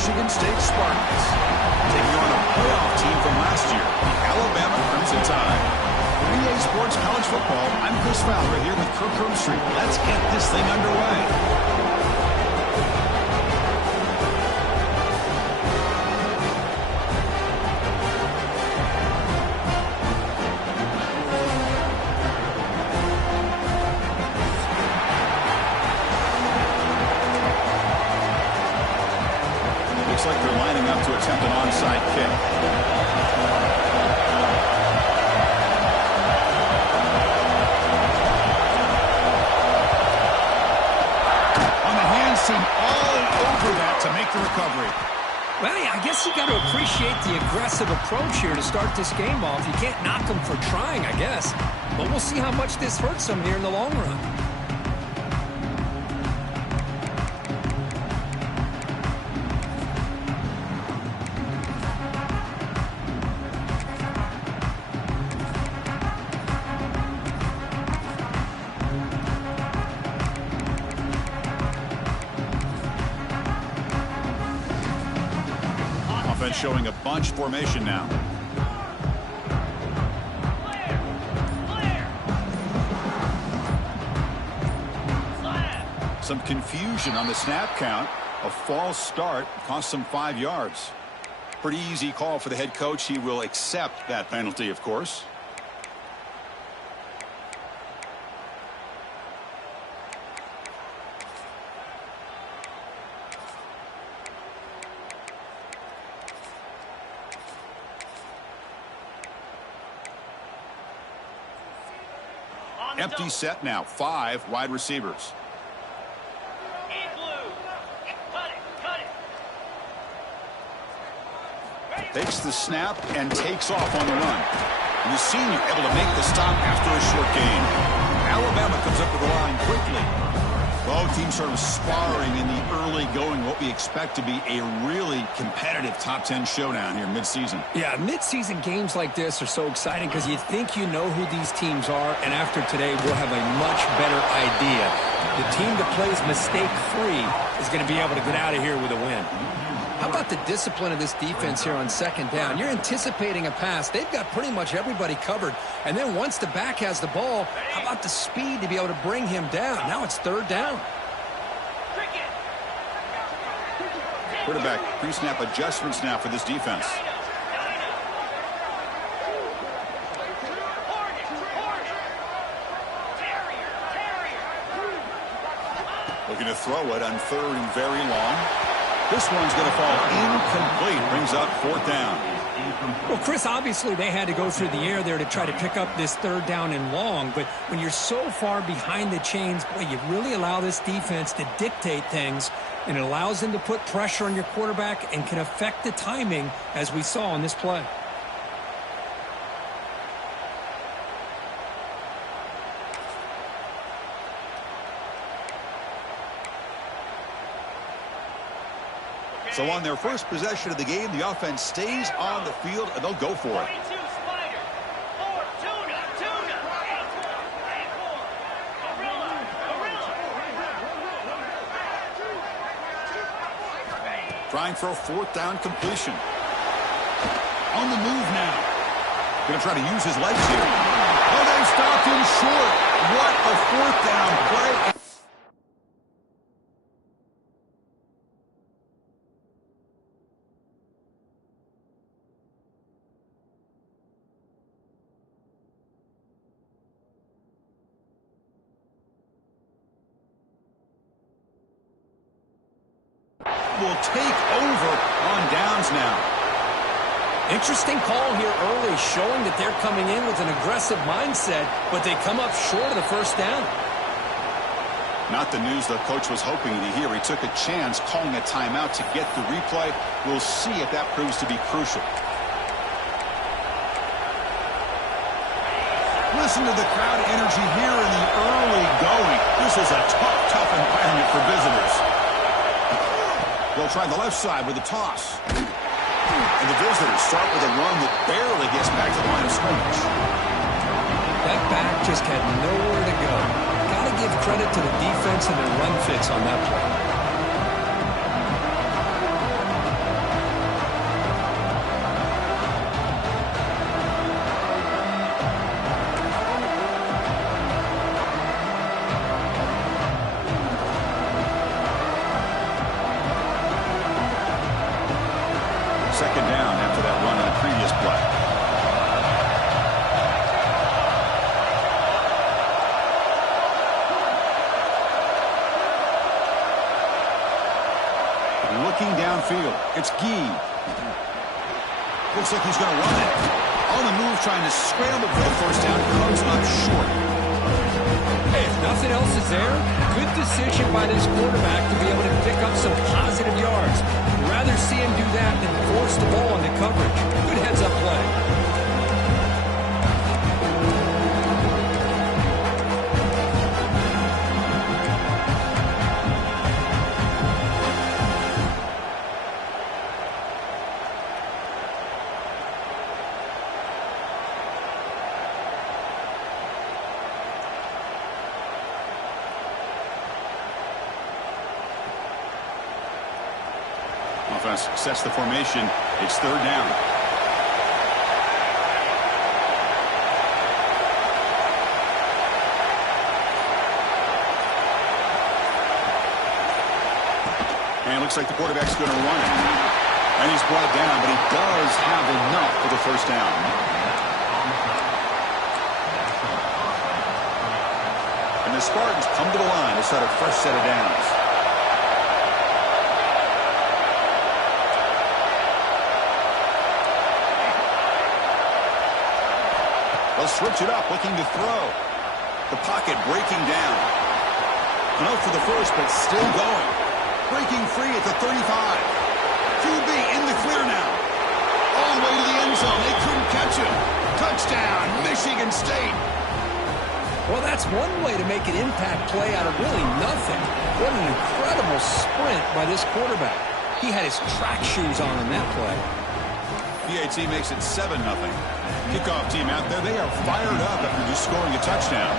Michigan State Spartans, taking on a playoff team from last year, the Alabama Crimson Tide. For EA Sports College Football, I'm Chris Fowler here with Kirk Herbstreit. Let's get this thing underway. Looks like they're lining up to attempt an onside kick. On the hands team, all over that to make the recovery. Well, yeah, I guess you got to appreciate the aggressive approach here to start this game off. You can't knock them for trying, I guess. But we'll see how much this hurts them here in the long run. Offense showing a bunch formation now. Some confusion on the snap count. A false start cost them 5 yards. Pretty easy call for the head coach. He will accept that penalty, of course. Empty set now. 5 wide receivers. Takes the snap and takes off on the run. And the senior able to make the stop after a short gain. Alabama comes up to the line quickly. Both teams sort of sparring in the early going, what we expect to be a really competitive top 10 showdown here mid-season. Yeah, mid-season games like this are so exciting because you think you know who these teams are, and after today we'll have a much better idea. The team that plays mistake-free is going to be able to get out of here with a win. How about the discipline of this defense here on second down? You're anticipating a pass. They've got pretty much everybody covered. And then once the back has the ball, how about the speed to be able to bring him down? Now it's third down. Quarterback pre-snap adjustments now for this defense. Looking to throw it on third and very long. This one's going to fall incomplete. Brings up fourth down. Well, Chris, obviously they had to go through the air there to try to pick up this third down and long. But when you're so far behind the chains, boy, you really allow this defense to dictate things. And it allows them to put pressure on your quarterback and can affect the timing, as we saw on this play. So on their first possession of the game, the offense stays on the field, and they'll go for it. Trying for a fourth down completion. On the move now. Going to try to use his legs here. Oh, they stopped him short. What a fourth down play. Will take over on downs now. Interesting call here early, showing that they're coming in with an aggressive mindset, but they come up short of the first down. Not the news the coach was hoping to hear. He took a chance calling a timeout to get the replay. We'll see if that proves to be crucial. Listen to the crowd energy here in the early going. This is a tough environment for visitors. They'll try the left side with a toss. And the visitors start with a run that barely gets back to the line of scrimmage. That back just had nowhere to go. Got to give credit to the defense and their run fits on that play. second down after that run on the previous play. Looking downfield, it's Gee. Looks like he's going to run it. On the move, trying to scramble for the first down, comes up short. Hey, if nothing else is there, good decision by this quarterback to be able to pick up some positive yards. Rather see him do that than force the ball into coverage. Good heads-up play. Offense sets the formation. It's third down. And it looks like the quarterback's going to run it. And he's brought down, but he does have enough for the first down. And the Spartans come to the line to start a fresh set of downs. They'll switch it up, looking to throw. The pocket breaking down. An out for the first, but still going. Breaking free at the 35. QB in the clear now. All the way to the end zone. They couldn't catch him. Touchdown, Michigan State. Well, that's one way to make an impact play out of really nothing. What an incredible sprint by this quarterback. He had his track shoes on in that play. PAT makes it 7-0. Kickoff team out there, they are fired up after just scoring a touchdown.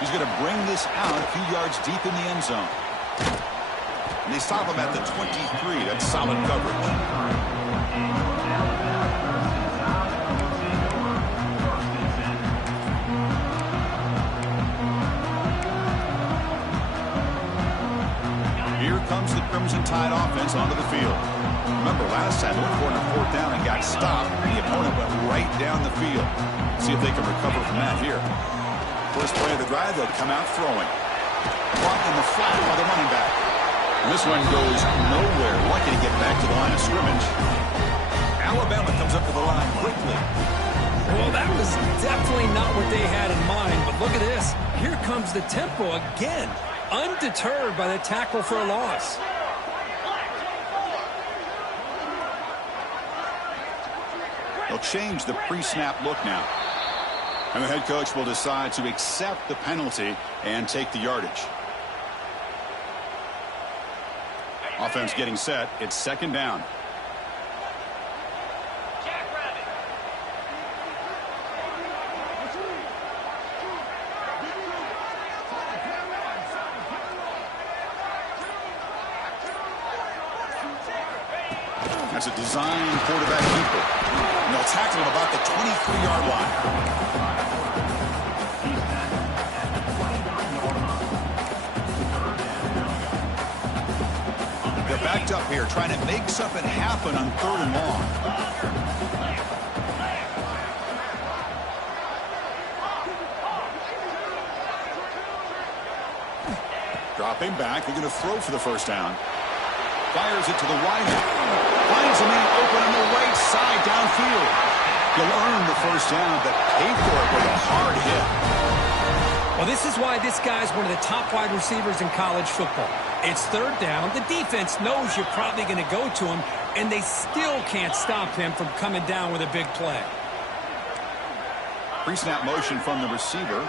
He's going to bring this out a few yards deep in the end zone. And they stop him at the 23. That's solid coverage. Comes the Crimson Tide offense onto the field. Remember, last time they went for it on fourth down and got stopped, and the opponent went right down the field. See if they can recover from that here. First play of the drive, they'll come out throwing. Caught in the flat by the running back. And this one goes nowhere. Lucky to get back to the line of scrimmage. Alabama comes up to the line quickly. Well, that was definitely not what they had in mind, but look at this. Here comes the tempo again. Undeterred by the tackle for a loss. They'll change the pre-snap look now. And the head coach will decide to accept the penalty and take the yardage. Offense getting set. It's second down. That's a designed quarterback keeper. And they'll tackle him about the 23-yard line. They're backed up here, trying to make something happen on third and long. Dropping back, they're going to throw for the first down. Fires it to the wideout. Finds a man open on the right side downfield. You'll earn the first down, but pay for it with a hard hit. Well, this is why this guy's one of the top wide receivers in college football. It's third down. The defense knows you're probably going to go to him, and they still can't stop him from coming down with a big play. Pre-snap motion from the receiver.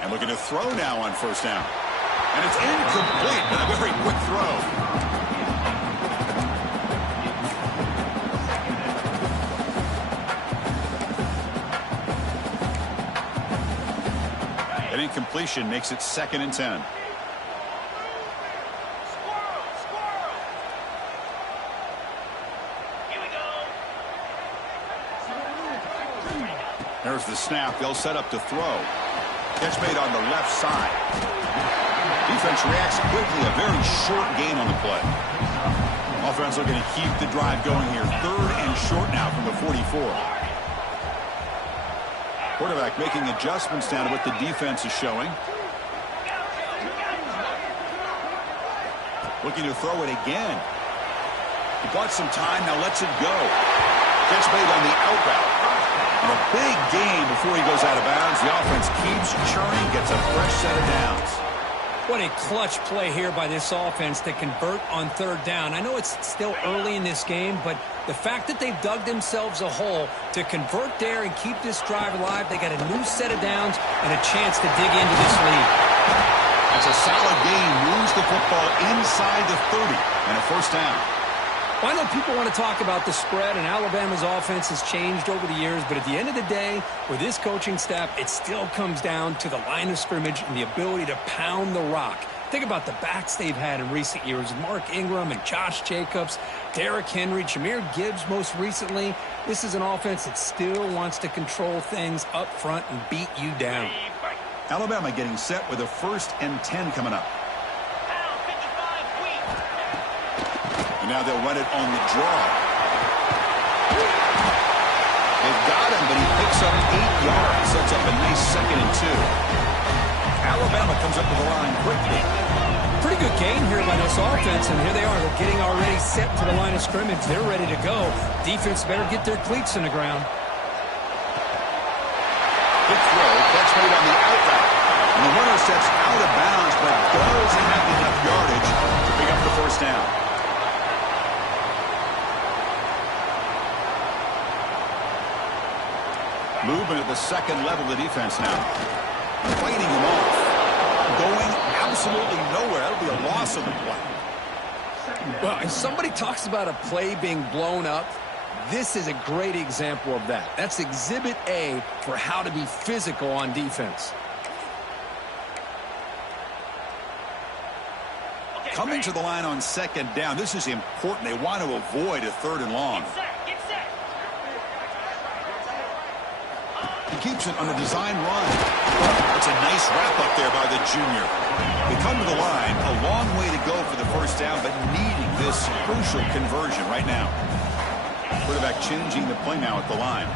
And looking to throw now on first down. And it's incomplete, but a very quick throw. An incompletion makes it 2nd and 10. There's the snap. They'll set up to throw. Catch made on the left side. Defense reacts quickly. A very short gain on the play. Offense looking to keep the drive going here. 3rd and short now from the 44. Quarterback making adjustments down to what the defense is showing. Looking to throw it again. He bought some time, now lets it go. Catch made on the out route. And a big gain before he goes out of bounds. The offense keeps churning, gets a fresh set of downs. What a clutch play here by this offense to convert on 3rd down. I know it's still early in this game, but the fact that they've dug themselves a hole to convert there and keep this drive alive, they got a new set of downs and a chance to dig into this lead. That's a solid gain. Moves the football inside the 30 and a 1st down. Well, I know people want to talk about the spread, and Alabama's offense has changed over the years, but at the end of the day, with this coaching staff, it still comes down to the line of scrimmage and the ability to pound the rock. Think about the backs they've had in recent years. Mark Ingram and Josh Jacobs, Derrick Henry, Jahmyr Gibbs most recently. This is an offense that still wants to control things up front and beat you down. Alabama getting set with a 1st and 10 coming up. And now they'll run it on the draw. They've got him, but he picks up 8 yards. Sets up a nice 2nd and 2. Alabama comes up to the line quickly. Pretty good game here by this offense, and here they are. They're getting already set to the line of scrimmage. They're ready to go. Defense better get their cleats in the ground. Big throw. Catch made on the out route. And the runner steps out of bounds, but doesn't have enough yardage to pick up the 1st down. Movement at the 2nd level of the defense now. Fighting him off. Going absolutely nowhere. That'll be a loss of the play. Well, if somebody talks about a play being blown up, this is a great example of that. That's Exhibit A for how to be physical on defense. Coming to the line on 2nd down. This is important. They want to avoid a 3rd and long. He keeps it on a design run. It's a nice wrap-up there by the junior. They come to the line, a long way to go for the 1st down, but needing this crucial conversion right now. Quarterback changing the play now at the line.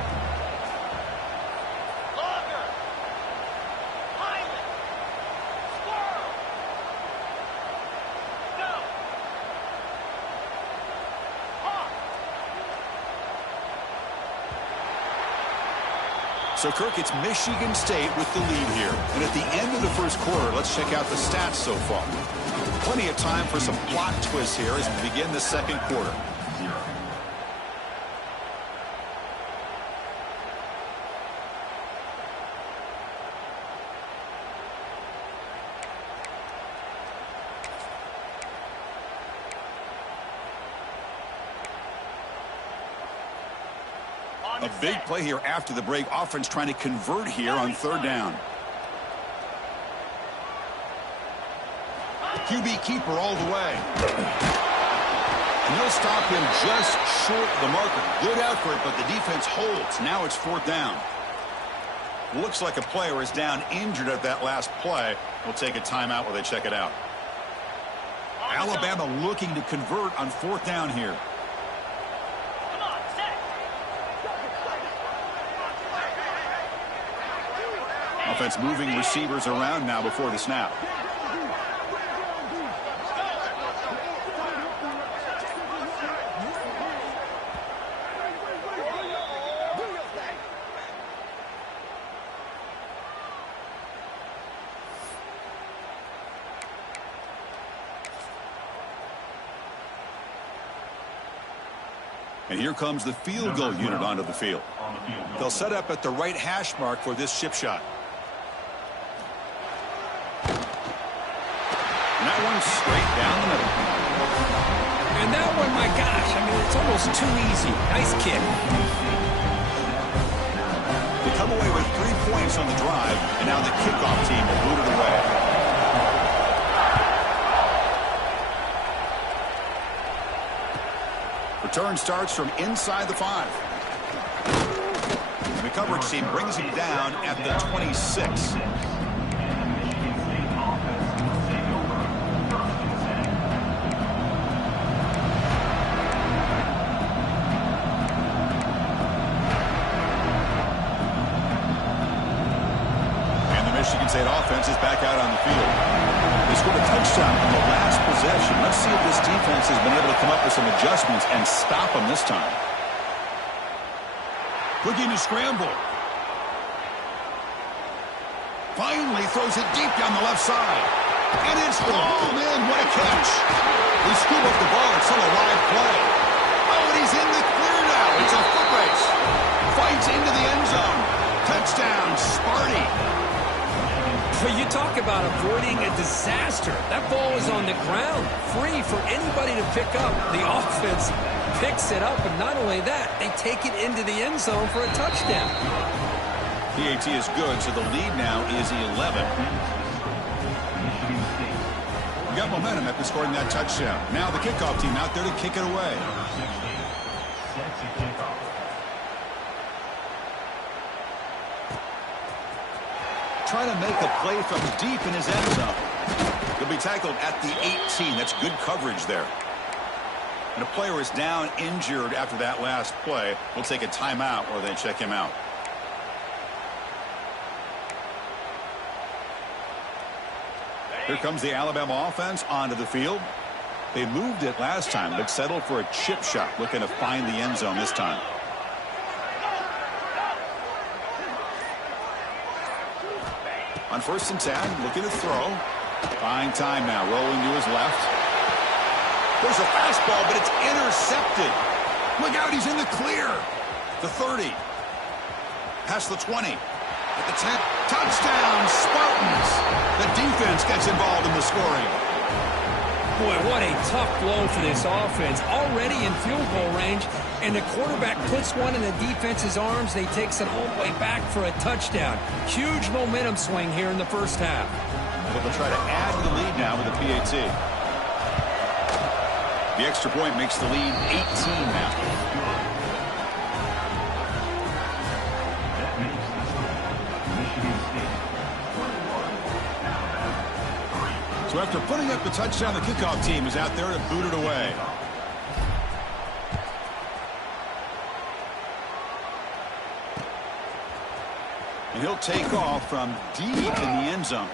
So, Kirk, it's Michigan State with the lead here. And at the end of the 1st quarter, let's check out the stats so far. Plenty of time for some plot twists here as we begin the 2nd quarter. A big play here after the break. Offense trying to convert here on 3rd down. QB keeper all the way. And they'll stop him just short of the marker. Good effort, but the defense holds. Now it's 4th down. Looks like a player is down injured at that last play. We'll take a timeout while they check it out. Alabama looking to convert on 4th down here. Offense moving receivers around now before the snap. And here comes the field goal unit onto the field. They'll set up at the right hash mark for this chip shot. And that one's straight down the middle. And that one, my gosh, I mean, it's almost too easy. Nice kick. They come away with 3 points on the drive, and now the kickoff team will boot it away. Return starts from inside the 5. The coverage team brings him down at the 26. Michigan State offense is back out on the field. They scored a touchdown on the last possession. Let's see if this defense has been able to come up with some adjustments and stop them this time. Looking to scramble. Finally throws it deep down the left side. And it's hauled in. What a catch. They scoop up the ball. It's on a live play. Oh, and he's in the clear now. It's a foot race. Fights into the end zone. Touchdown, Sparty. But you talk about avoiding a disaster. That ball is on the ground, free for anybody to pick up. The offense picks it up, and not only that, they take it into the end zone for a touchdown. PAT is good, so the lead now is 11. We got momentum after scoring that touchdown. Now the kickoff team out there to kick it away. Trying to make a play from deep in his end zone. He'll be tackled at the 18. That's good coverage there. And a player is down injured after that last play. We'll take a timeout or they check him out. Here comes the Alabama offense onto the field. They moved it last time, but settled for a chip shot, looking to find the end zone this time. On 1st and 10, looking to throw. Fine time now, rolling to his left. There's a fastball, but it's intercepted. Look out, he's in the clear. The 30. Past the 20. At the 10. Touchdown, Spartans. The defense gets involved in the scoring. Boy, what a tough blow for this offense. Already in field goal range, and the quarterback puts one in the defense's arms. They takes it all the way back for a touchdown. Huge momentum swing here in the first half. But they'll try to add to the lead now with the PAT. The extra point makes the lead 18 now. So after putting up the touchdown, the kickoff team is out there to boot it away. And he'll take off from deep in the end zone.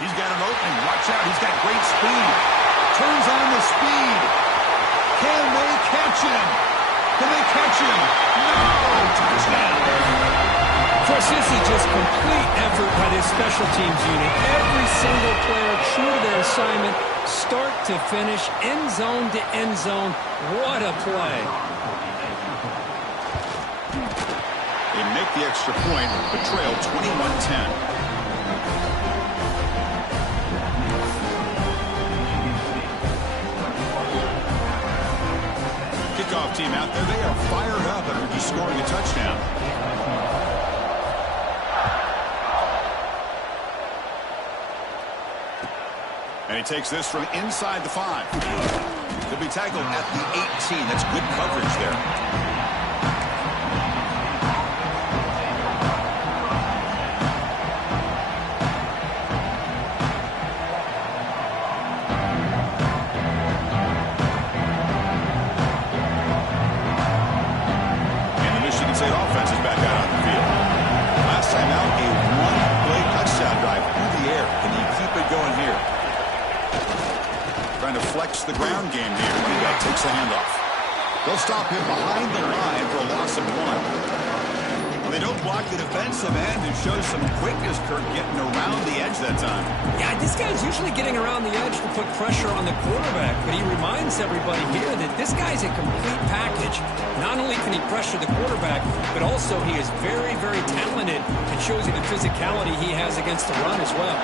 He's got an opening. Watch out. He's got great speed. Turns on the speed. Can they catch him? Can they catch him? No! Touchdown! Of course, this is just complete effort by this special teams unit. Every single player true to their assignment, start to finish, end zone to end zone. What a play. They make the extra point, but trail 21-10. Kickoff team out there, they are fired up after just scoring a touchdown. And he takes this from inside the 5. He'll be tackled at the 18. That's good coverage there. The ground game here. He takes the handoff. They'll stop him behind the line for a loss of 1. Well, they don't block the defensive end and shows some quickness, Kirk, getting around the edge that time. Yeah, this guy's usually getting around the edge to put pressure on the quarterback, but he reminds everybody here that this guy's a complete package. Not only can he pressure the quarterback, but also he is very, very talented and shows you the physicality he has against the run as well.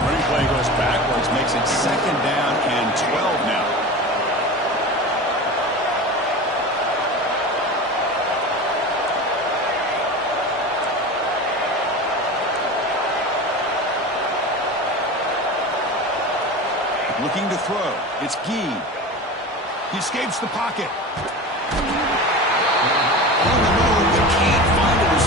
Running play goes backwards, makes it 2nd down and 12 now. Looking to throw. It's Gee. He escapes the pocket. On the move, but can't find a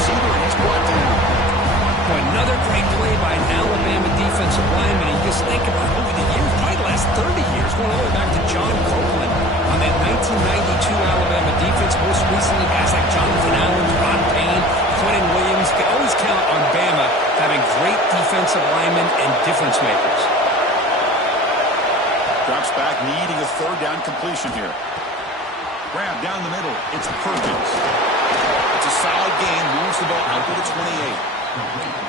offensive linemen. You just think about over the years, probably the last 30 years, going all the way back to John Copeland on that 1992 Alabama defense. Most recently, guys like Jonathan Allen, Ron Payne, Quentin Williams. You can always count on Bama having great defensive linemen and difference makers. Drops back, needing a third down completion here. Grab down the middle. It's Perkins. It's a solid gain. Moves the ball out to the 28.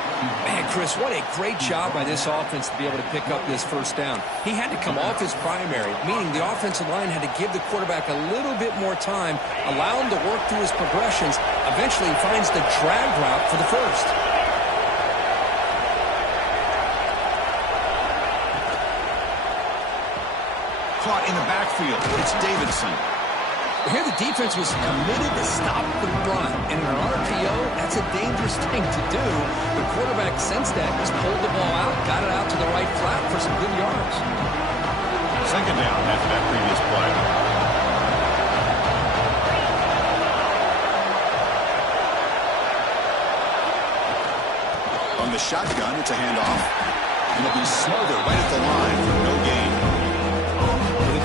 Man, Chris, what a great job by this offense to be able to pick up this first down. He had to come off his primary, meaning the offensive line had to give the quarterback a little bit more time, allow him to work through his progressions. Eventually, he finds the drag route for the first. Caught in the backfield. It's Davidson. Here the defense was committed to stop the run. And in an RPO, that's a dangerous thing to do. The quarterback sensed that, just pulled the ball out, got it out to the right flat for some good yards. Second down after that previous play. On the shotgun, it's a handoff. And it'll be smothered right at the line for no gain.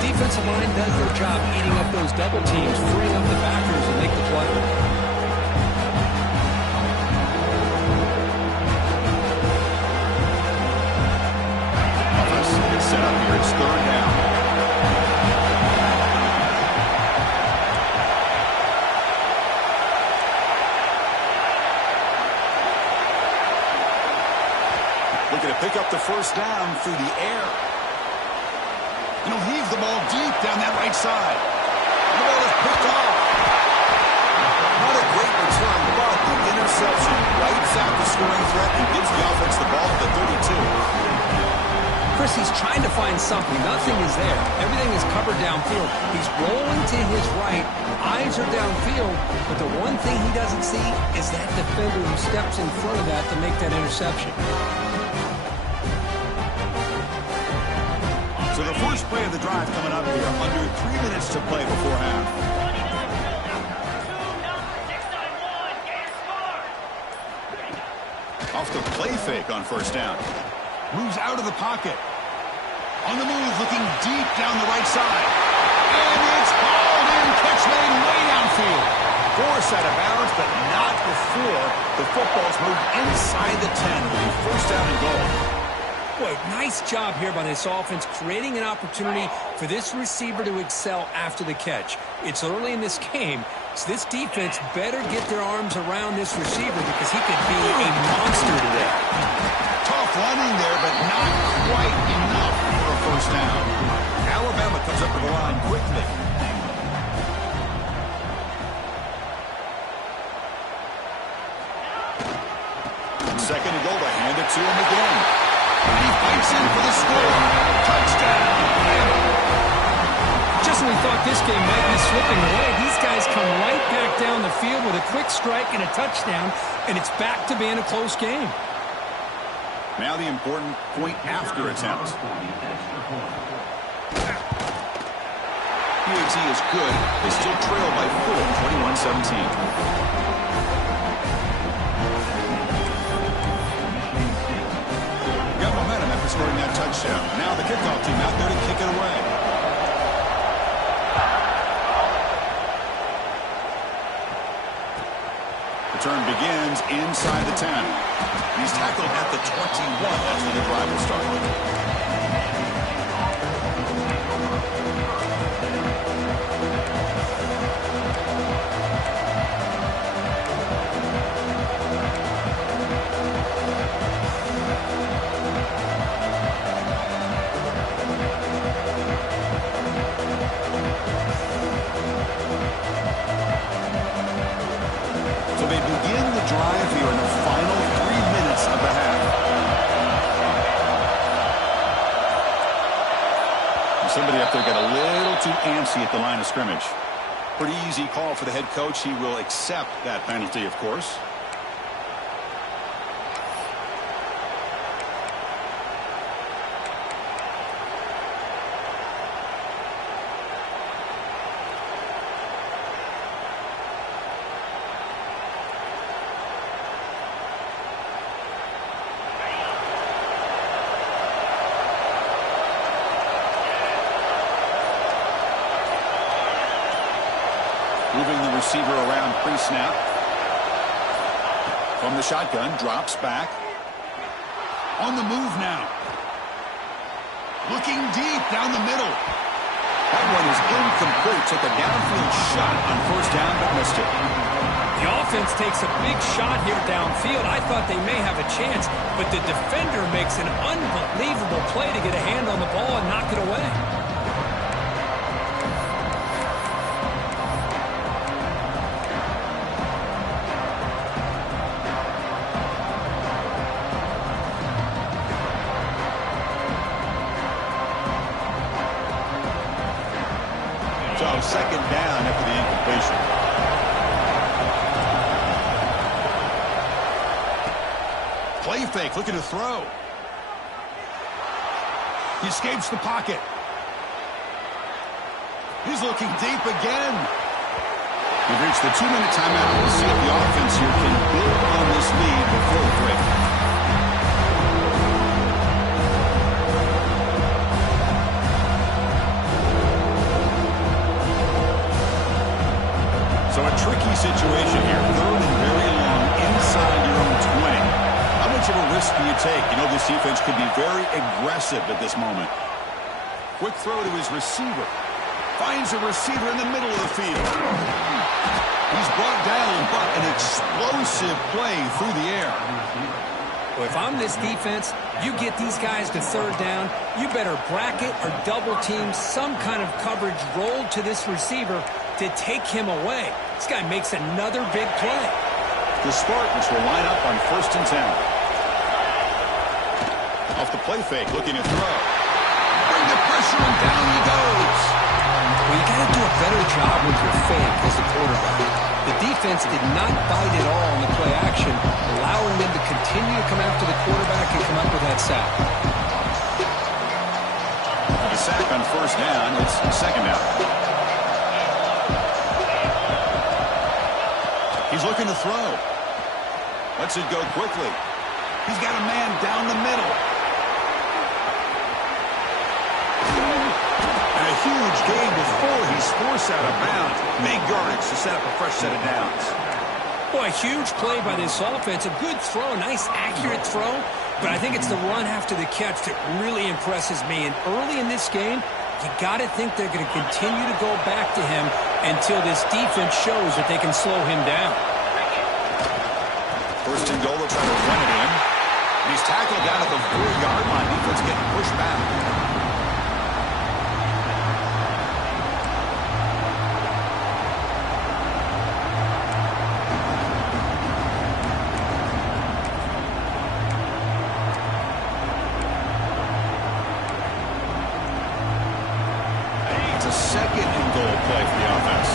Defensive line does their job eating up those double teams, freeing up the backers and make the play. Offense gets set up here. It's third down. Looking to pick up the first down through the air. And he'll heave the ball deep down that right side. The ball is picked off. Not a great return, but the interception wipes out the scoring threat and gives the offense the ball at the 32. Chris, he's trying to find something. Nothing is there. Everything is covered downfield. He's rolling to his right. Eyes are downfield. But the one thing he doesn't see is that defender who steps in front of that to make that interception. So the first play of the drive coming up here. Under 3 minutes to play before half. Off the play fake on first down. Moves out of the pocket. On the move, looking deep down the right side. And it's hauled in. Catch made way downfield. Force out of bounds, but not before the football's moved inside the 10. It'll be first down and goal. Boy, nice job here by this offense, creating an opportunity for this receiver to excel after the catch. It's early in this game, so this defense better get their arms around this receiver because he could be a monster today. Tough running there, but not quite enough for a first down. Alabama comes up to the line quickly. Second and goal to hand it to him again. And he fights in for the score. Touchdown. Just when we thought this game might be slipping away, these guys come right back down the field with a quick strike and a touchdown, and it's back to being a close game. Now the important point after attempt. PAT is good. They still trail by 4, 21-17. Got momentum after scoring that touchdown. Now the kickoff team out there to kick it away. Return begins inside the 10. He's tackled at the 21. That's when the drive will start. Drive here in the final 3 minutes of the half. Somebody up there got a little too antsy at the line of scrimmage. Pretty easy call for the head coach. He will accept that penalty, of course. Moving the receiver around pre-snap. From the shotgun, drops back. On the move now. Looking deep down the middle. That one is incomplete. Took a downfield shot on first down, but missed it. The offense takes a big shot here downfield. I thought they may have a chance, but the defender makes an unbelievable play to get a hand on the ball and knock it away. So second down after the incompletion. Play fake, looking to throw. He escapes the pocket. He's looking deep again. We've reached the 2-minute timeout. We'll see if the offense here can build on this lead before the break. So a tricky situation here. Third and very long inside your own 20. How much of a risk do you take? You know this defense could be very aggressive at this moment. Quick throw to his receiver. Finds a receiver in the middle of the field. He's brought down, but an explosive play through the air. Well, if I'm this defense, you get these guys to third down, you better bracket or double team some kind of coverage rolled to this receiver to take him away. This guy makes another big play. The Spartans will line up on 1st and 10. Off the play fake, looking to throw. Bring the pressure, and down he goes. Well, you got to do a better job with your fake as a quarterback. The defense did not bite at all on the play action, allowing them to continue to come after the quarterback and come up with that sack. A sack on 1st down. It's 2nd down. He's looking to throw. Lets it go quickly. He's got a man down the middle. And a huge gain before he's forced out of bounds. Big yardage to set up a fresh set of downs. Boy, a huge play by this offense. A good throw, a nice accurate throw. But I think it's the run after the catch that really impresses me. And early in this game, you got to think they're going to continue to go back to him until this defense shows that they can slow him down. 1st and goal, they'll try to run it in. And he's tackled down at the 4-yard line. Defense getting pushed back. It's a 2nd and goal play for the offense.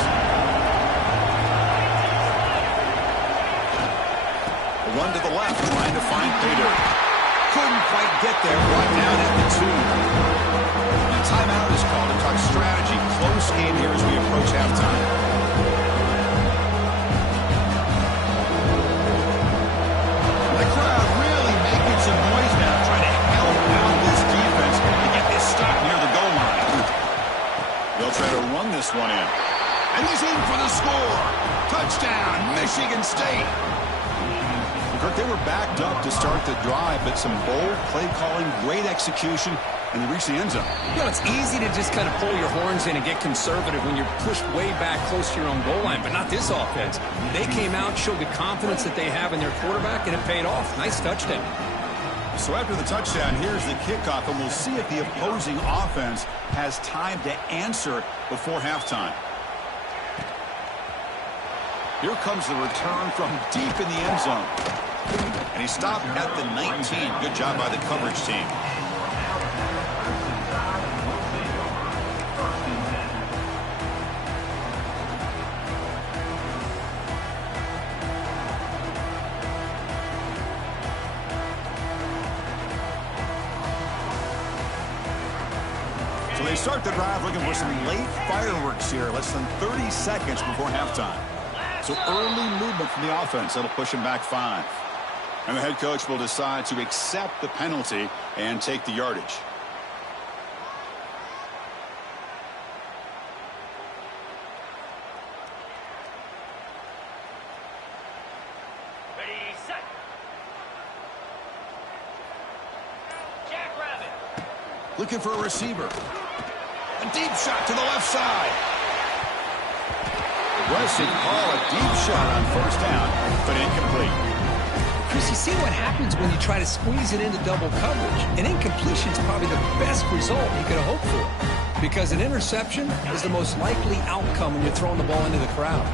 Run to the left, trying to find Peter. Couldn't quite get there, brought down at the 2. And a timeout is called to talk strategy. Close game here as we approach halftime. The crowd really making some noise now, trying to help out this defense to get this stop near the goal line. They'll try to run this one in. And he's in for the score. Touchdown, Michigan State. Kirk, they were backed up to start the drive, but some bold play calling, great execution, and they reached the end zone. You know, it's easy to just kind of pull your horns in and get conservative when you're pushed way back close to your own goal line, but not this offense. They came out, showed the confidence that they have in their quarterback, and it paid off. Nice touchdown. So after the touchdown, here's the kickoff, and we'll see if the opposing offense has time to answer before halftime. Here comes the return from deep in the end zone. And he stopped at the 19. Good job by the coverage team. So they start the drive looking for some late fireworks here. Less than 30 seconds before halftime. So early movement from the offense. That'll push him back 5. And the head coach will decide to accept the penalty and take the yardage. Looking for a receiver. A deep shot to the left side. Aggressive call, a deep shot on first down, but incomplete. Chris, you see what happens when you try to squeeze it into double coverage. An incompletion is probably the best result you could have hoped for, because an interception is the most likely outcome when you're throwing the ball into the crowd.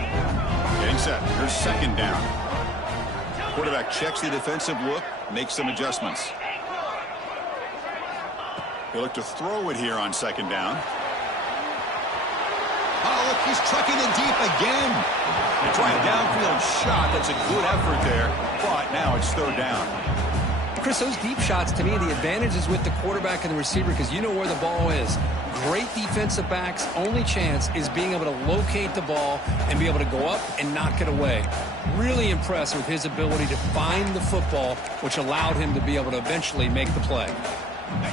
Getting set. Here's second down. Quarterback checks the defensive look, makes some adjustments. They look to throw it here on second down. Oh, look, he's trucking it deep again. They try a downfield shot. That's a good effort there, but now it's third down. Chris, those deep shots, to me, the advantage is with the quarterback and the receiver because you know where the ball is. Great defensive backs' only chance is being able to locate the ball and be able to go up and knock it away. Really impressed with his ability to find the football, which allowed him to be able to eventually make the play.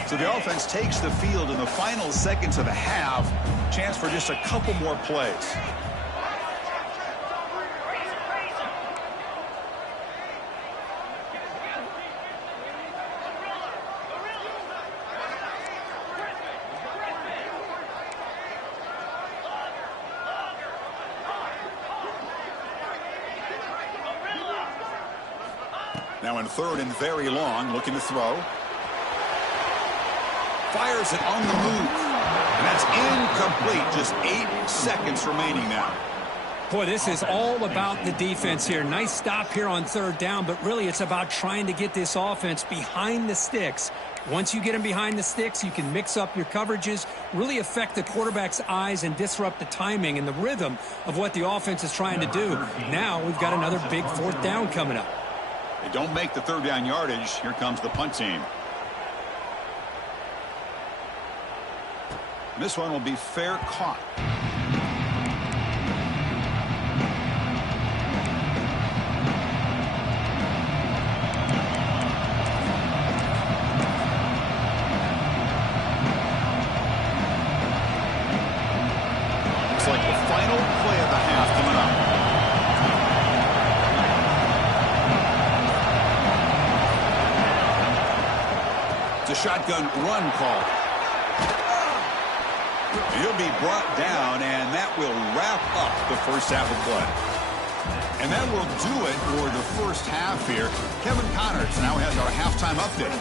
So the offense takes the field in the final seconds of the half. Chance for just a couple more plays. Now in third and very long, looking to throw. Fires it on the move. And that's incomplete. Just 8 seconds remaining now. Boy, this is all about the defense here. Nice stop here on third down, but really it's about trying to get this offense behind the sticks. Once you get them behind the sticks, you can mix up your coverages, really affect the quarterback's eyes and disrupt the timing and the rhythm of what the offense is trying to do. Now we've got another big fourth down coming up. They don't make the third down yardage. Here comes the punt team. This one will be fair caught. Looks like the final play of the half coming up. It's a shotgun run call. He'll be brought down, and that will wrap up the first half of play. And that will do it for the first half here. Kevin Connors now has our halftime update.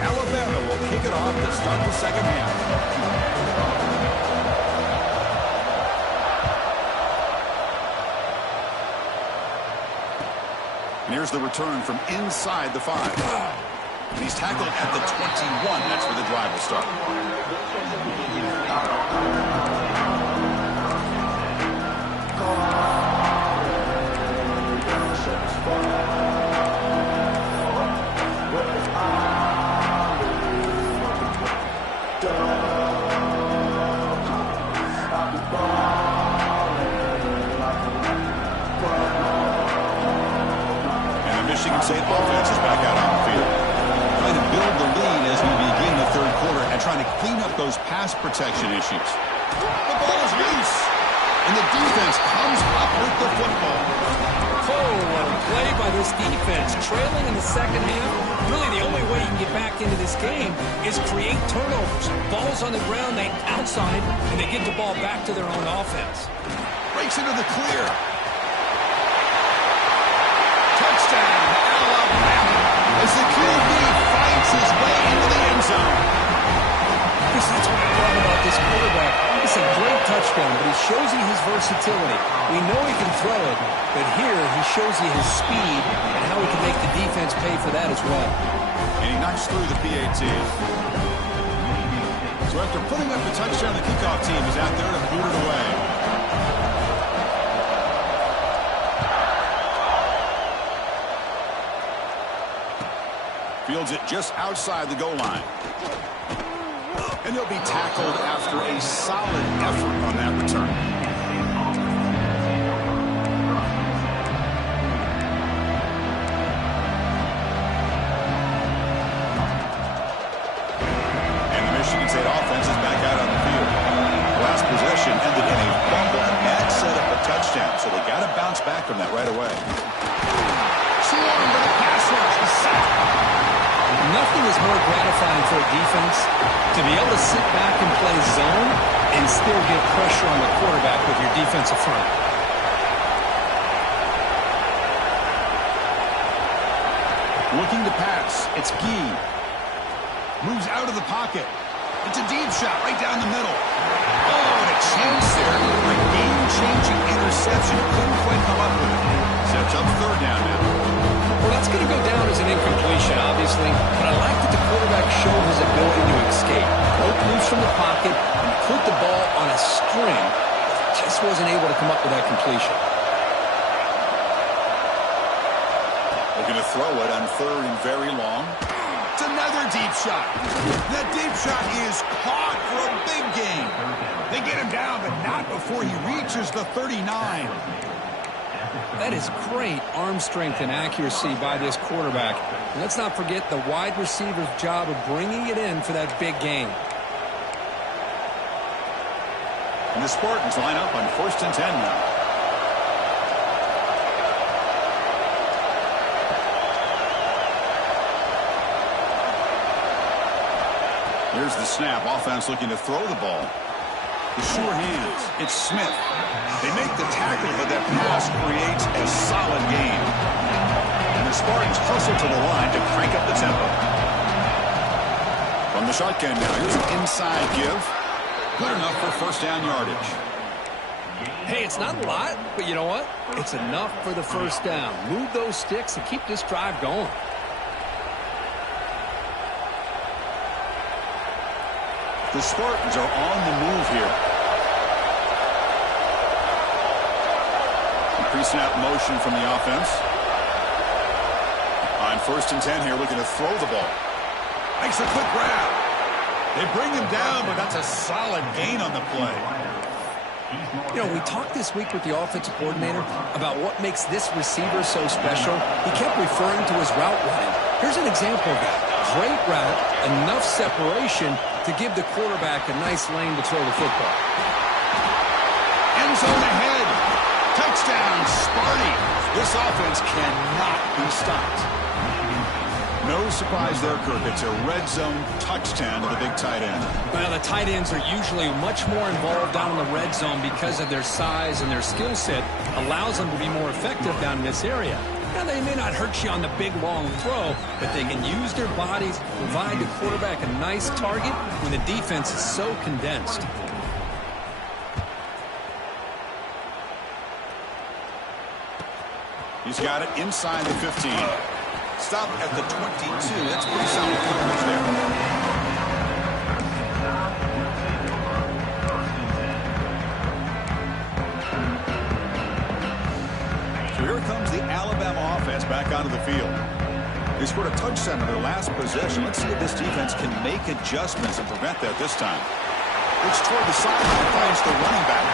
Alabama will kick it off to start the second half. And here's the return from inside the 5. And he's tackled at the 21. That's where the drive will start. Michigan State offense is back out on the field. Trying to build the lead as we begin the third quarter and trying to clean up those pass protection issues. The ball is loose, and the defense comes up with the football. Oh, what a play by this defense. Trailing in the second half, really the only way you can get back into this game is create turnovers. Ball's on the ground, they outside, and they get the ball back to their own offense. Breaks into the clear. Touchdown, Alabama, as the QB fights his way into the end zone. That's what I love about this quarterback. It's a great touchdown, but he shows you his versatility. We know he can throw it, but here he shows you his speed and how he can make the defense pay for that as well. And he knocks through the PAT. So after putting up the touchdown, the kickoff team is out there to boot it away. Fields it just outside the goal line. And he'll be tackled after a solid effort on that return. And the Michigan State offense is back out on the field. The last possession ended in a fumble, and that set up a touchdown, so they got to bounce back from that right away. Swarmed by the pass rush. He's sacked. Nothing is more gratifying for a defense to be able to sit back and play zone and still get pressure on the quarterback with your defensive front. Looking to pass. It's Gee. Moves out of the pocket. It's a deep shot right down the middle. Oh, and a chance there. A game-changing interception. Couldn't quite come up with it. Sets up third down now. Well, that's going to go down as an incompletion, obviously, but I like that the quarterback showed his ability to escape. Broke loose from the pocket and put the ball on a string. Just wasn't able to come up with that completion. They're going to throw it on third and very long. It's another deep shot. That deep shot is caught for a big gain. They get him down, but not before he reaches the 39. That is great arm strength and accuracy by this quarterback. And let's not forget the wide receiver's job of bringing it in for that big gain. And the Spartans line up on 1st and 10 now. Here's the snap. Offense looking to throw the ball. The sure hands. It's Smith. They make the tackle, but that pass creates a solid gain. And the Spartans hustle to the line to crank up the tempo. From the shotgun now, here's an inside give. Good enough for first down yardage. Hey, it's not a lot, but you know what? It's enough for the first down. Move those sticks and keep this drive going. The Spartans are on the move here. Increasing out motion from the offense. On 1st and 10 here, looking to throw the ball. Makes a quick grab. They bring him down, but that's a solid gain on the play. You know, we talked this week with the offensive coordinator about what makes this receiver so special. He kept referring to his route running. Here's an example of that. Great route, enough separation to give the quarterback a nice lane to throw the football. End zone ahead. Touchdown, Sparty. This offense cannot be stopped. No surprise there, Kirk. It's a red zone touchdown to the big tight end. Well, the tight ends are usually much more involved down in the red zone because of their size and their skill set allows them to be more effective down in this area. Now, they may not hurt you on the big, long throw, but they can use their bodies to provide the quarterback a nice target when the defense is so condensed. He's got it inside the 15. Stop at the 22. That's pretty solid coverage there. So here comes the Alabama offense back onto the field. They scored a touchdown in their last possession. Let's see if this defense can make adjustments and prevent that this time. Looks toward the sideline, finds the running back.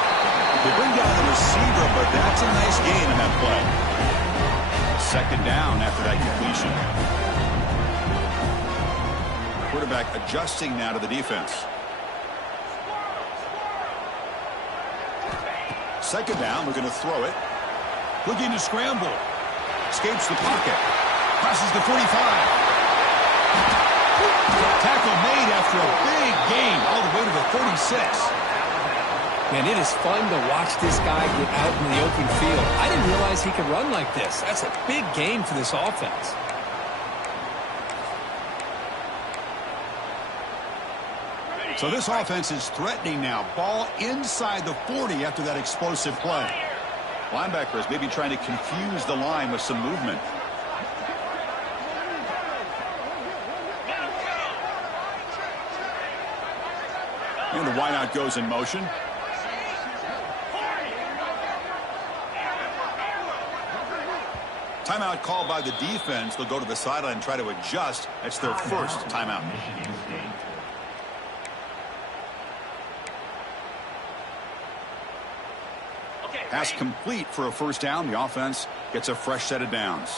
They bring down the receiver, but that's a nice gain in that play. Second down after that completion. Quarterback adjusting now to the defense. Second down, we're going to throw it. Looking to scramble. Escapes the pocket. Crosses the 45. Tackle made after a big gain all the way to the 36. Man, it is fun to watch this guy get out in the open field. I didn't realize he could run like this. That's a big gain for this offense. So this offense is threatening now. Ball inside the 40 after that explosive play. Linebackers maybe trying to confuse the line with some movement. And the wideout goes in motion. Timeout called by the defense. They'll go to the sideline and try to adjust. That's their first timeout. Pass complete for a first down. The offense gets a fresh set of downs.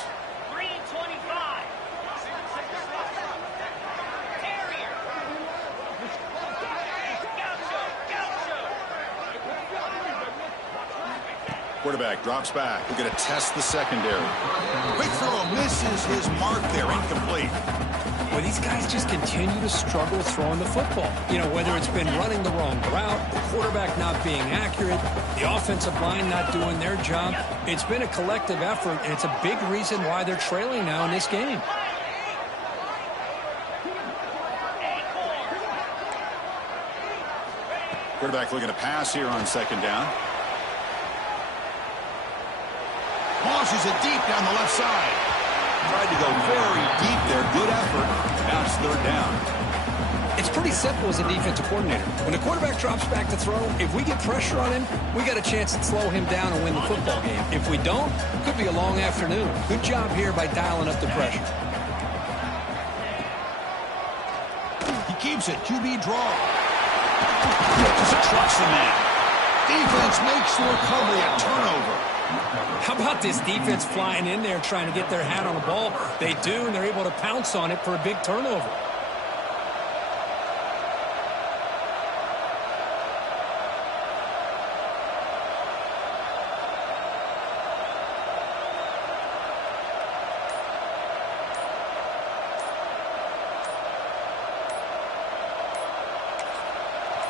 Quarterback drops back. We're going to test the secondary. Quick throw misses his mark there. Incomplete. Well, these guys just continue to struggle throwing the football. You know, whether it's been running the wrong route, the quarterback not being accurate, the offensive line not doing their job. It's been a collective effort, and it's a big reason why they're trailing now in this game. Quarterback looking to pass here on second down. Launches it deep down the left side. Tried to go very deep there. Good effort. Now it's third down. It's pretty simple as a defensive coordinator. When the quarterback drops back to throw, if we get pressure on him, we got a chance to slow him down and win the football game. If we don't, it could be a long afternoon. Good job here by dialing up the pressure. He keeps it. QB draw. Just trucks the man. Defense makes the recovery a turnover. How about this defense flying in there trying to get their hat on the ball? They do, and they're able to pounce on it for a big turnover.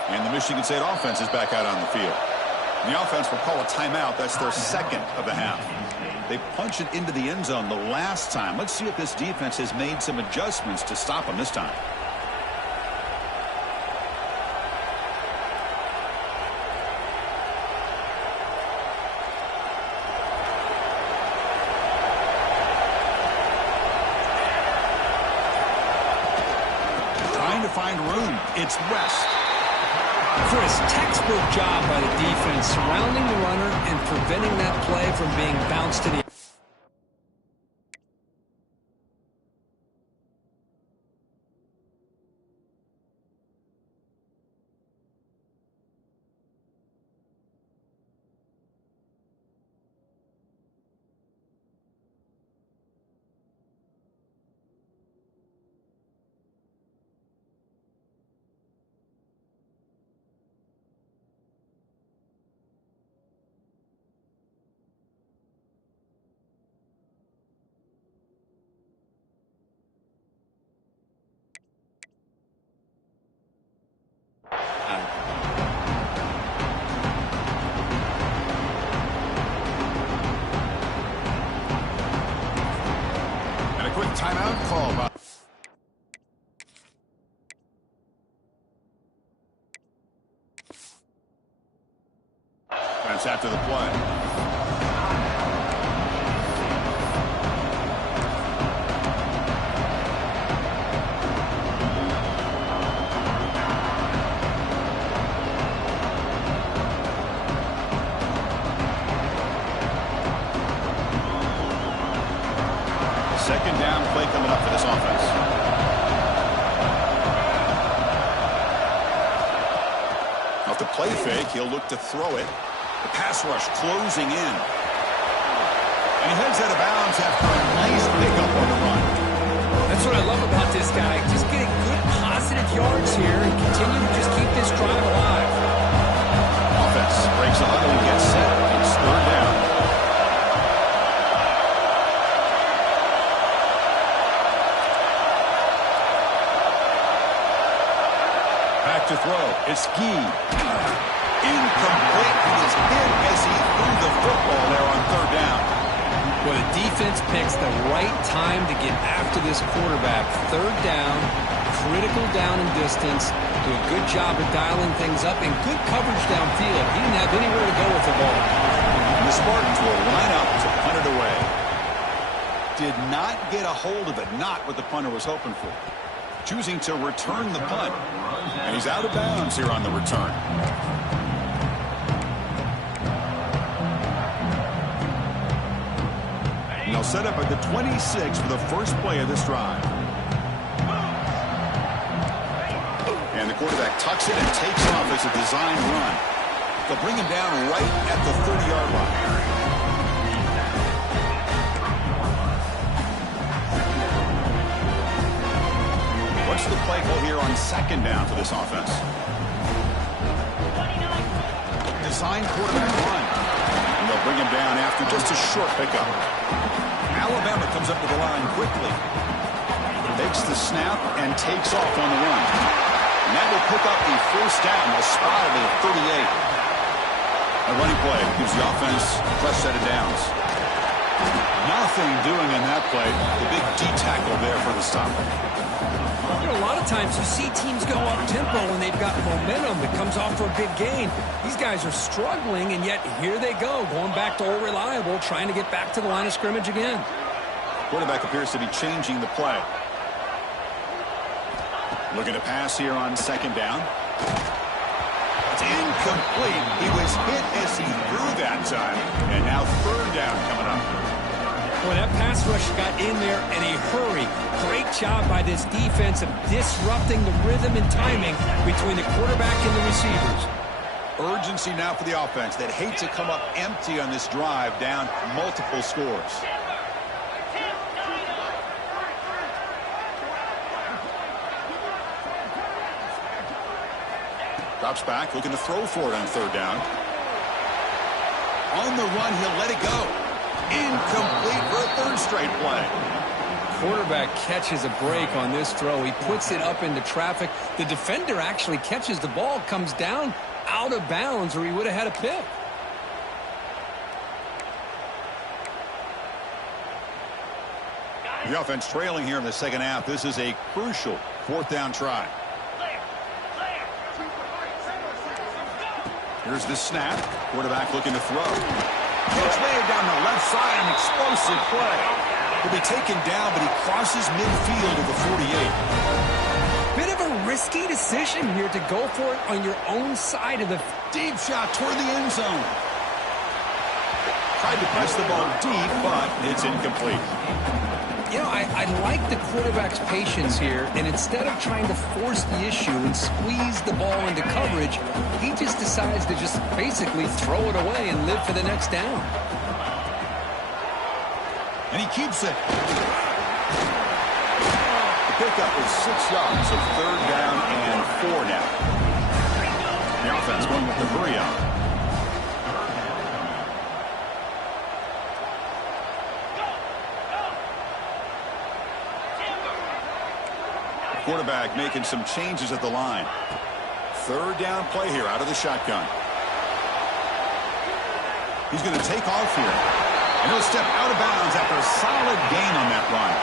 And the Michigan State offense is back out on the field. And the offense will call a timeout. That's their second of the half. They punched it into the end zone the last time. Let's see if this defense has made some adjustments to stop them this time. Trying to find room. It's West. Chris, textbook job by the defense surrounding the runner and preventing that play from being bounced to the Timeout call by that's after the play. Second down play coming up for this offense. Off the play fake, he'll look to throw it. The pass rush closing in. And he heads out of bounds after a nice pickup on the run. That's what I love about this guy. Just getting good positive yards here and continue to just keep this drive alive. Offense breaks a huddle and gets set. It's third down. To throw. It's Gee. Incomplete. He is hit as he threw the football there on third down. Well, the defense picks the right time to get after this quarterback. Third down, critical down and distance. Do a good job of dialing things up and good coverage downfield. He didn't have anywhere to go with the ball. And the Spartans will line up to punt it away. Did not get a hold of it. Not what the punter was hoping for. Choosing to return the punt. And he's out of bounds here on the return. And they'll set up at the 26 for the first play of this drive. And the quarterback tucks it and takes off as a design run. They'll bring him down right at the 30-yard line. What's the play call here on second down for this offense? Design quarterback run. And they'll bring him down after just a short pickup. Alabama comes up to the line quickly. Takes the snap and takes off on the run. And that will pick up the first down. They'll spot it at 38. A running play gives the offense a fresh set of downs. Nothing doing in that play. The big D tackle there for the stop. You know, a lot of times you see teams go up-tempo when they've got momentum that comes off for a big gain. These guys are struggling, and yet here they go, going back to old reliable, trying to get back to the line of scrimmage again. Quarterback appears to be changing the play. Looking to pass here on second down. It's incomplete. He was hit as he threw that time. And now third down coming up. Boy, that pass rush got in there in a hurry. Great job by this defense of disrupting the rhythm and timing between the quarterback and the receivers. Urgency now for the offense that hate to come up empty on this drive, down multiple scores. Drops back, looking to throw for it on third down. On the run, he'll let it go. Incomplete for a third straight play. Quarterback catches a break on this throw. He puts it up into traffic. The defender actually catches the ball, comes down out of bounds, or he would have had a pick. The offense trailing here in the second half. This is a crucial fourth down try. Here's the snap. Quarterback looking to throw. Catch made down the left side. An explosive play. He'll be taken down, but he crosses midfield of the 48. Bit of a risky decision here to go for it on your own side of the... Deep shot toward the end zone. Tried to press the ball deep, but it's incomplete. You know, I like the quarterback's patience here, and instead of trying to force the issue and squeeze the ball into coverage, he just decides to just basically throw it away and live for the next down. And he keeps it. The pickup is 6 yards, so third down and 4 now. The offense going with the hurry up. Quarterback making some changes at the line. Third down play here out of the shotgun. He's going to take off here. And he'll step out of bounds after a solid gain on that run.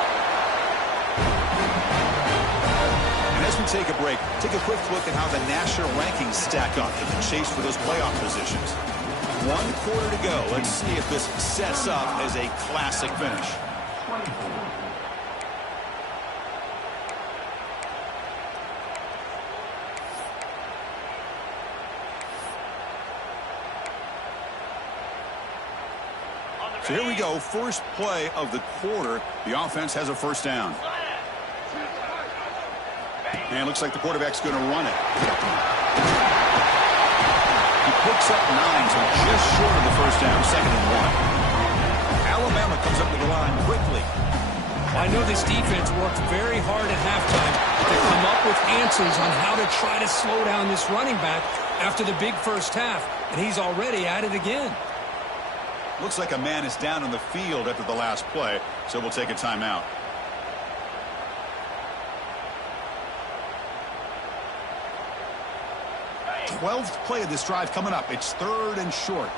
And as we take a break, take a quick look at how the national rankings stack up in the chase for those playoff positions. 1 quarter to go. Let's see if this sets up as a classic finish. So here we go, first play of the quarter. The offense has a first down. And it looks like the quarterback's going to run it. He picks up 9, so just short of the first down, second and 1. Alabama comes up to the line quickly. I know this defense worked very hard at halftime to come up with answers on how to try to slow down this running back after the big first half, and he's already at it again. Looks like a man is down on the field after the last play, so we'll take a timeout. Twelfth play of this drive coming up. It's third and short.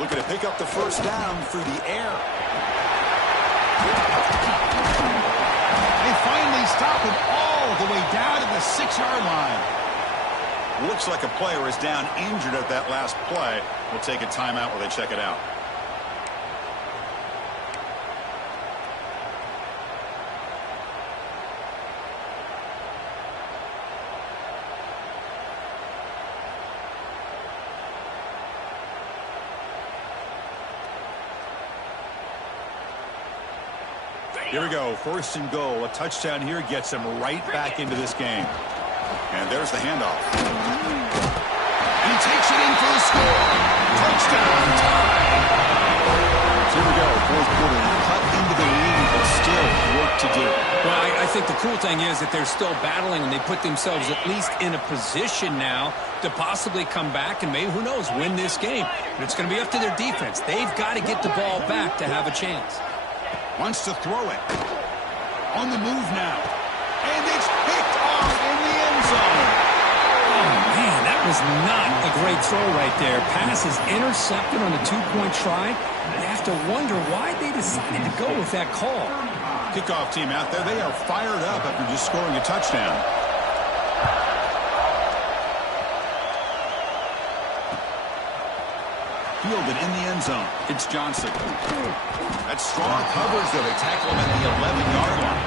Looking to pick up the first down through the air. They finally stop him all the way down to the 6-yard line. Looks like a player is down injured at that last play. We'll take a timeout while they check it out. Here we go, first and goal. A touchdown here gets him right back into this game. And there's the handoff. And he takes it in for the score. Touchdown time. So here we go, fourth quarter. Cut into the lead, but still work to do. Well, I think the cool thing is that they're still battling and they put themselves at least in a position now to possibly come back and maybe, who knows, win this game. But it's going to be up to their defense. They've got to get the ball back to have a chance. Wants to throw it. On the move now. And it's picked off in the end zone. Oh, man, that was not a great throw right there. Pass is intercepted on the two-point try. You have to wonder why they decided to go with that call. Kickoff team out there, they are fired up after just scoring a touchdown. Fielded in the end zone. It's Johnson. That's strong coverage, though. They tackle him at the 11-yard line.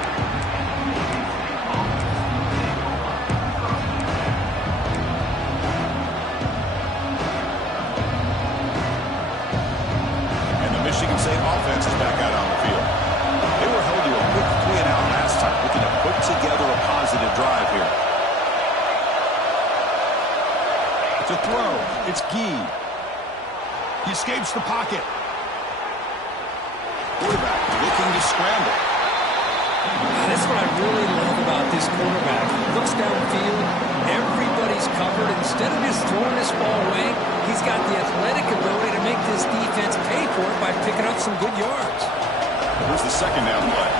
And the Michigan State offense is back out on the field. They were held to a quick 3-and-out last time, looking to put together a positive drive here. To throw, it's Gee. He escapes the pocket. Quarterback looking to scramble. That's what I really love about this quarterback. He looks downfield. Everybody's covered. Instead of just throwing this ball away, he's got the athletic ability to make this defense pay for it by picking up some good yards. Here's the second down play.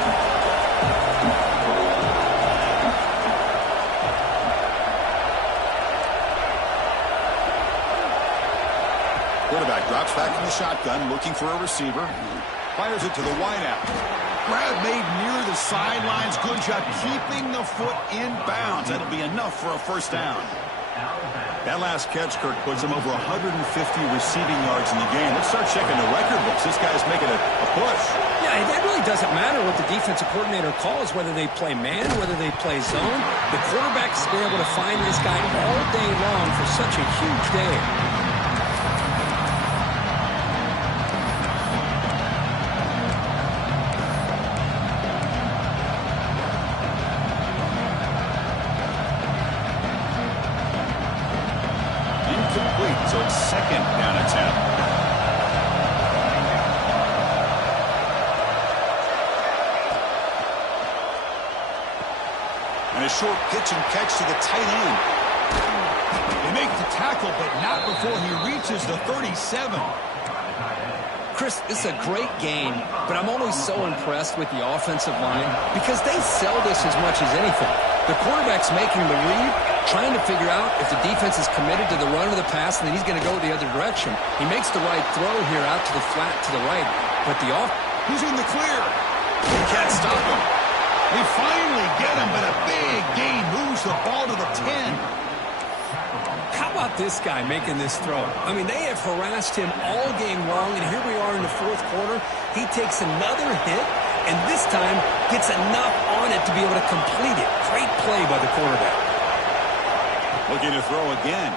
Quarterback drops back in the shotgun, looking for a receiver. Fires it to the wideout. Grab made near the sidelines. Good job keeping the foot in bounds. That'll be enough for a first down. That last catch, Kirk, puts him over 150 receiving yards in the game. Let's start checking the record books. This guy's making a push. Yeah, it really doesn't matter what the defensive coordinator calls, whether they play man, whether they play zone. The quarterback's been able to find this guy all day long for such a huge day. So it's second down attempt. And a short pitch and catch to the tight end. They make the tackle, but not before he reaches the 37. Chris, this is a great game, but I'm always so impressed with the offensive line because they sell this as much as anything. The quarterback's making the read, trying to figure out if the defense is committed to the run or the pass, and then he's going to go the other direction. He makes the right throw here out to the flat to the right, but the He's in the clear. They can't stop him. They finally get him, but a big gain moves the ball to the 10. How about this guy making this throw? I mean, they have harassed him all game long, and here we are in the fourth quarter. He takes another hit, and this time gets enough on it to be able to complete it. Great play by the quarterback. Looking to throw again.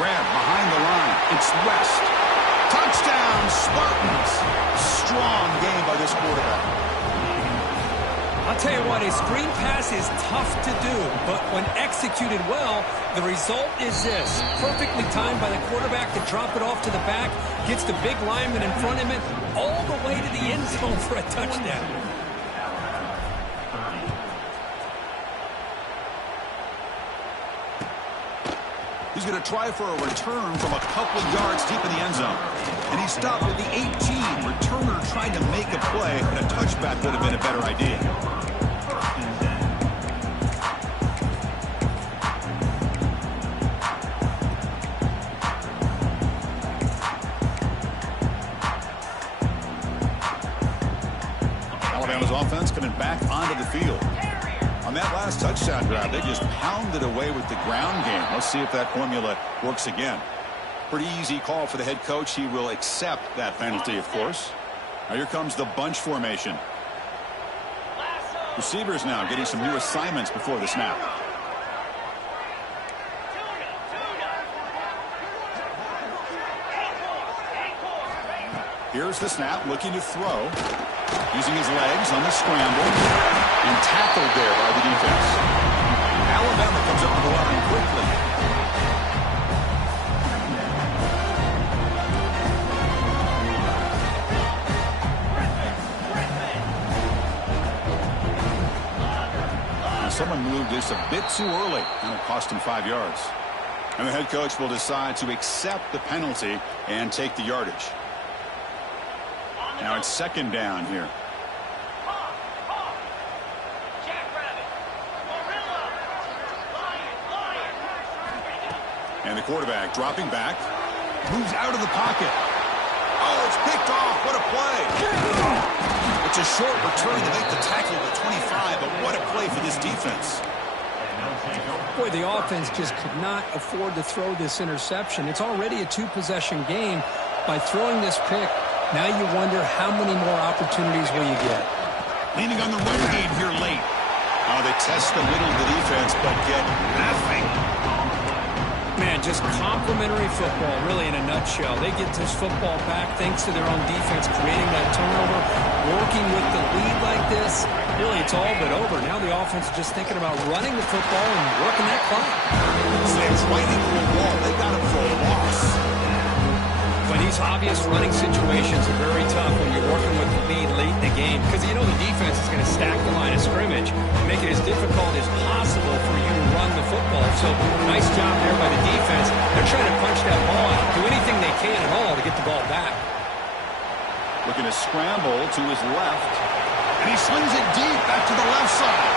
Grab behind the line. It's West. Touchdown, Spartans. Strong game by this quarterback. I'll tell you what, a screen pass is tough to do, but when executed well, the result is this. Perfectly timed by the quarterback to drop it off to the back, gets the big lineman in front of him, all the way to the end zone for a touchdown. He's going to try for a return from a couple of yards deep in the end zone. And he stopped at the 18. Returner tried to make a play, but a touchback would have been a better idea. Alabama's offense coming back onto the field. On that last touchdown drive, they just pounded away with the ground game. Let's see if that formula works again. Pretty easy call for the head coach. He will accept that penalty, of course. Now here comes the bunch formation. Receivers now getting some new assignments before the snap. Here's the snap, looking to throw. Using his legs on the scramble. And tackled there by the defense. Alabama comes up to the line quickly. someone moved this a bit too early, and it cost him 5 yards. And the head coach will decide to accept the penalty and take the yardage. Now it's second down here. And the quarterback dropping back. Moves out of the pocket. Oh, it's picked off. What a play. It's a short return to make the tackle at the 25, but what a play for this defense. Boy, the offense just could not afford to throw this interception. It's already a two-possession game. By throwing this pick, now you wonder how many more opportunities will you get. Leaning on the run game here late. Oh, they test the middle of the defense, but get nothing. Man, just complimentary football, really, in a nutshell. They get this football back thanks to their own defense, creating that turnover, working with the lead like this. Really, it's all but over. Now the offense is just thinking about running the football and working that clock. Slams right into a wall. They got him for a loss. But these obvious running situations are very tough when you're working with the lead late in the game, because you know the defense is going to stack the line of scrimmage, make it as difficult as possible for you to run the football. So nice job there by the defense. They're trying to punch that ball out, do anything they can at all to get the ball back. Looking to scramble to his left. And he slings it deep back to the left side.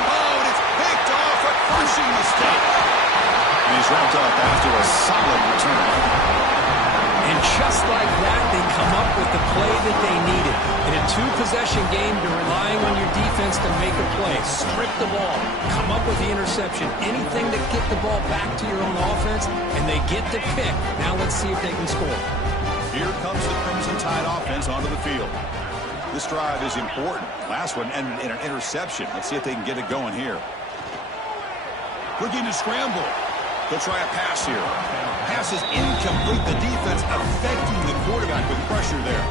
Oh, and it's picked off. A crushing mistake. And he's wrapped up after a solid return. And just like that, they come up with the play that they needed. In a two-possession game, you're relying on your defense to make a play, strip the ball, come up with the interception, anything to get the ball back to your own offense, and they get the pick. Now let's see if they can score. Here comes the Crimson Tide offense onto the field. This drive is important. Last one ended in an interception. Let's see if they can get it going here. Looking to scramble. They'll try a pass here. Pass is incomplete. The defense affecting the quarterback with pressure there.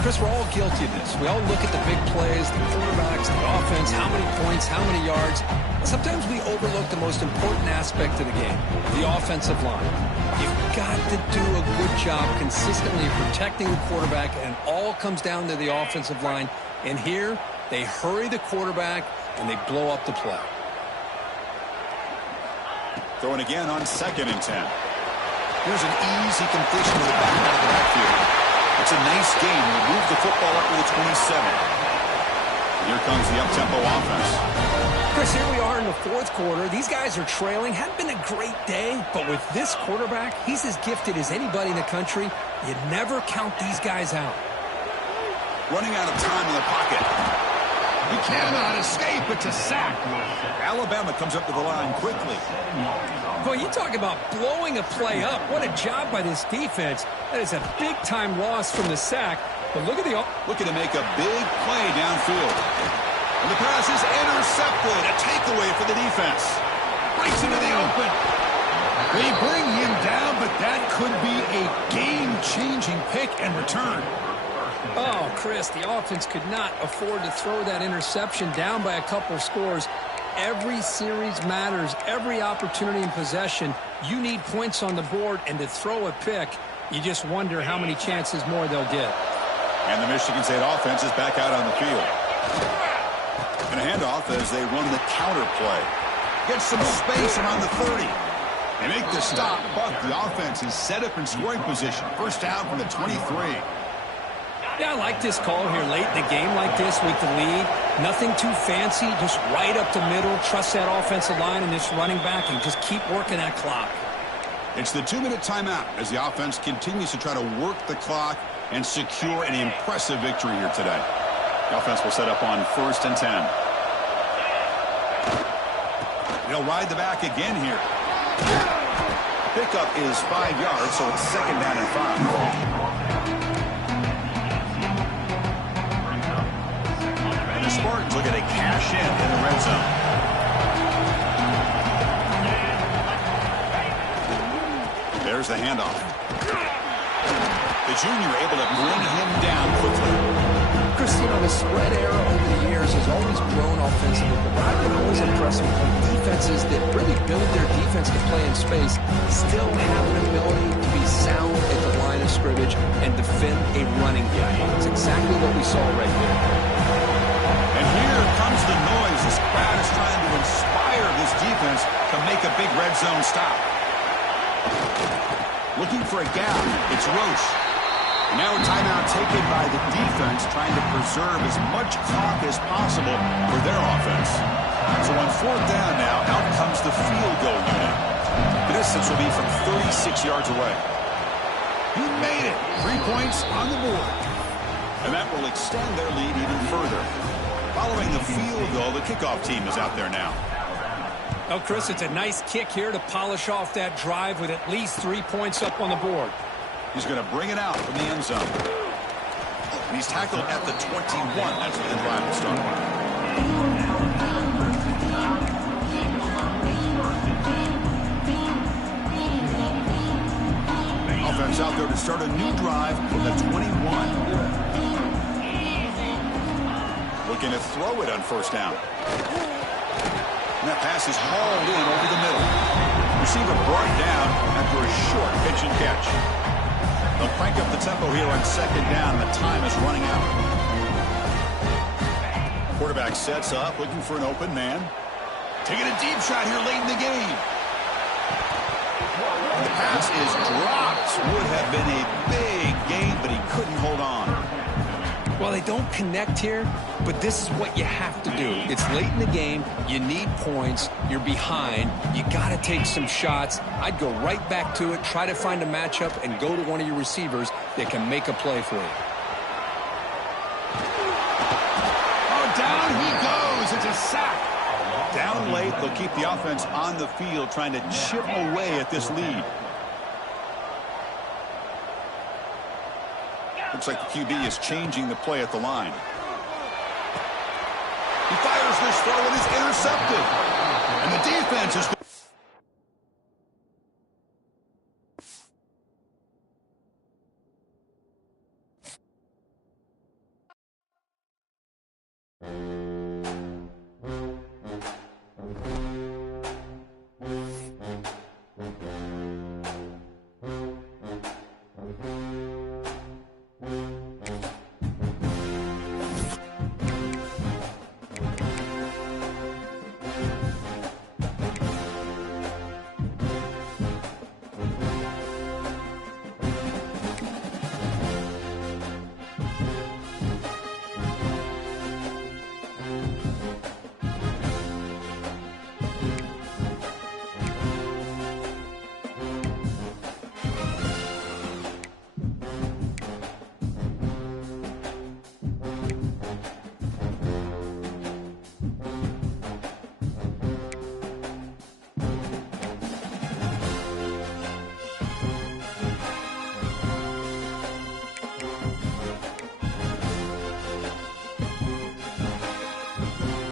Chris, we're all guilty of this. We all look at the big plays, the quarterbacks, the offense, how many points, how many yards. Sometimes we overlook the most important aspect of the game, the offensive line. You've got to do a good job consistently protecting the quarterback, and it all comes down to the offensive line. And here, they hurry the quarterback, and they blow up the play. Throwing again on 2nd and 10. Here's an easy completion to the back out of the backfield. It's a nice game. We move the football up to the 27. Here comes the up-tempo offense. Chris, here we are in the 4th quarter. These guys are trailing. Hadn't been a great day, but with this quarterback, he's as gifted as anybody in the country. You never count these guys out. Running out of time in the pocket. He cannot escape. It's a sack. Alabama comes up to the line quickly. Boy, you talk about blowing a play up. What a job by this defense. That is a big-time loss from the sack. But look at the... Looking to make a big play downfield. And the pass is intercepted. A takeaway for the defense. Breaks into the open. They bring him down, but that could be a game-changing pick and return. Oh, Chris, the offense could not afford to throw that interception down by a couple scores. Every series matters. Every opportunity in possession, you need points on the board, and to throw a pick, you just wonder how many chances more they'll get. And the Michigan State offense is back out on the field. And a handoff as they run the counter play. Gets some space around the 30. They make the stop, but the offense is set up in scoring position. First down from the 23. Yeah, I like this call here late in the game like this with the lead. Nothing too fancy, just right up the middle. Trust that offensive line and this running back and just keep working that clock. It's the 2-minute timeout as the offense continues to try to work the clock and secure an impressive victory here today. The offense will set up on 1st and 10. They'll ride the back again here. Pickup is 5 yards, so it's 2nd down and 5. And the Spartans looking to cash in the red zone. There's the handoff. The junior able to bring him down quickly. Christine, the spread era over the years has always grown offensively, but I've been always impressed with defenses that really build their defense to play in space, still have an ability to be sound at the line of scrimmage and defend a running game. It's exactly what we saw right there. And here comes the noise. This crowd is trying to for a gap. It's Roche. Now a timeout taken by the defense, trying to preserve as much clock as possible for their offense. So on fourth down now, out comes the field goal unit. The distance will be from 36 yards away. He made it. 3 points on the board. And that will extend their lead even further. Following the field goal, the kickoff team is out there now. Well, Chris, it's a nice kick here to polish off that drive with at least 3 points up on the board. He's going to bring it out from the end zone. And he's tackled at the 21. That's where the drive will start. Offense out there to start a new drive from the 21. Looking to throw it on first down. And that pass is hauled in over the middle. Receiver brought down after a short pitch and catch. They'll crank up the tempo here on second down. The time is running out. Quarterback sets up, looking for an open man. Taking a deep shot here late in the game. And the pass is dropped. Would have been a big gain, but he couldn't hold on. Well, they don't connect here, but this is what you have to do. It's late in the game. You need points. You're behind. You got to take some shots. I'd go right back to it, try to find a matchup, and go to one of your receivers that can make a play for you. Oh, down he goes. It's a sack. Down late, they'll keep the offense on the field trying to chip away at this lead. Looks like the QB is changing the play at the line. He fires this throw and is intercepted. And the defense is...